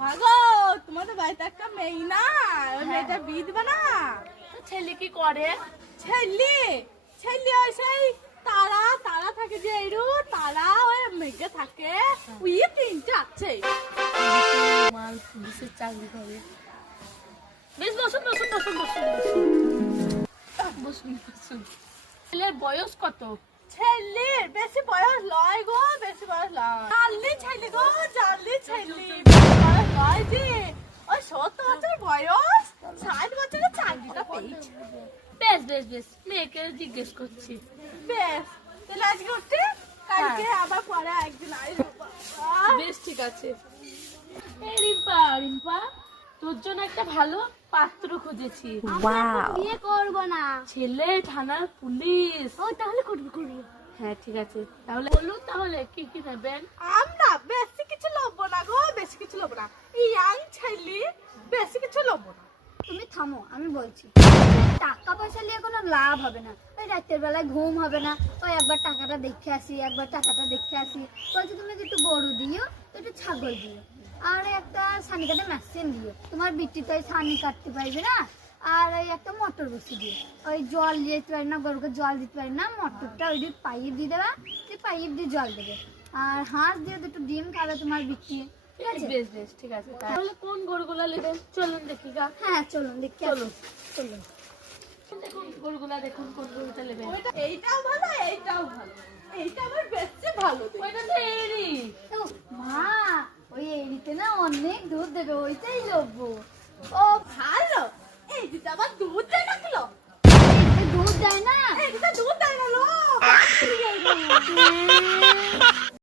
ভাগো তোমাদের বাড়িতে একটা মেয়ে না, ওই মেয়েটা বিয়ে দিবে না। ছেলে কি করে? ছেলে ছেলে ওই সেই তারা তারা থাকে যে এরু তারা ওই মেঘে থাকে, ওই তিনটে আছে। মাল পুলিশের চাকরি করে। বেশ বসুন বসুন বসুন বসুন বসুন বসুন। ছেলের বয়স কত? ছেলের বেশি বয়স লয় গো, বেশি বয়স লয়। জানলি ছেলে গো, জানলি ছেলে বয়স লয় যে ওই 70 বছর বয়স, 60 বছরের চাকরিটা পেয়েছে। বেশ বেশ বেশ, মেয়েকে জিজ্ঞেস করছি। বেশ তাহলে আজকে উঠতে, কালকে আবার পরে একদিন আসবো। বেশ ঠিক আছে। এই রিম্পা, রিম্পা তোর জন্য একটা ভালো পাত্র খুঁজেছি। বিয়ে করব না। ছেলে থানার পুলিশ। ও তাহলে করবি করবি। হ্যাঁ ঠিক আছে, তাহলে বলুন তাহলে কি কি নেবেন? আমরা বেশি কিছু লবো না গো, বেশি কিছু লবো না। ইয়াং ছেলে বেশি কিছু লবো না। তুমি থামো, আমি বলছি। টাকা পয়সা নিয়ে কোনো লাভ হবে না। ওই রাতের বেলায় ঘুম হবে না। ওই একবার টাকাটা দেখে আসি, একবার টাকাটা দেখে আসি। বলছি তুমি একটু গরু দিও, একটু ছাগল দিও, আর একটা ছানি কাটা মেশিন দিও। তোমার বিটি তো ওই ছানি কাটতে পারবে না। আর ওই একটা মোটর বসিয়ে দিও। ওই জল দিতে পারি না, গরুকে জল দিতে পারি না, মোটরটা ওই দিয়ে পাইপ দিয়ে দেবে, সেই পাইপ দিয়ে জল দেবে। আর হাঁস দিয়ে একটু ডিম খাবে তোমার বিটি। ঠিক আছে? বেশ বেশ ঠিক আছে। তাহলে কোন গরুগুলা নেবেন চলুন দেখি গা। হ্যাঁ চলুন দেখি। চলুন চলুন। দেখুন গরুগুলা, দেখুন কোন গরুটা নেবেন। এইটাও ভালো, এইটাও ভালো, এইটা আমার বেশি ভালো দেখি। ওইটা তো এরি। ও মা, ওই এরিতে না অনেক দুধ দেবে, ওইটাই লোবো। ও ভালো, এই দিতে আবার দুধ দেয় না কিলো? দুধ দেয় না। এই দিতে দুধ দেয় না লো। হ্যাঁ।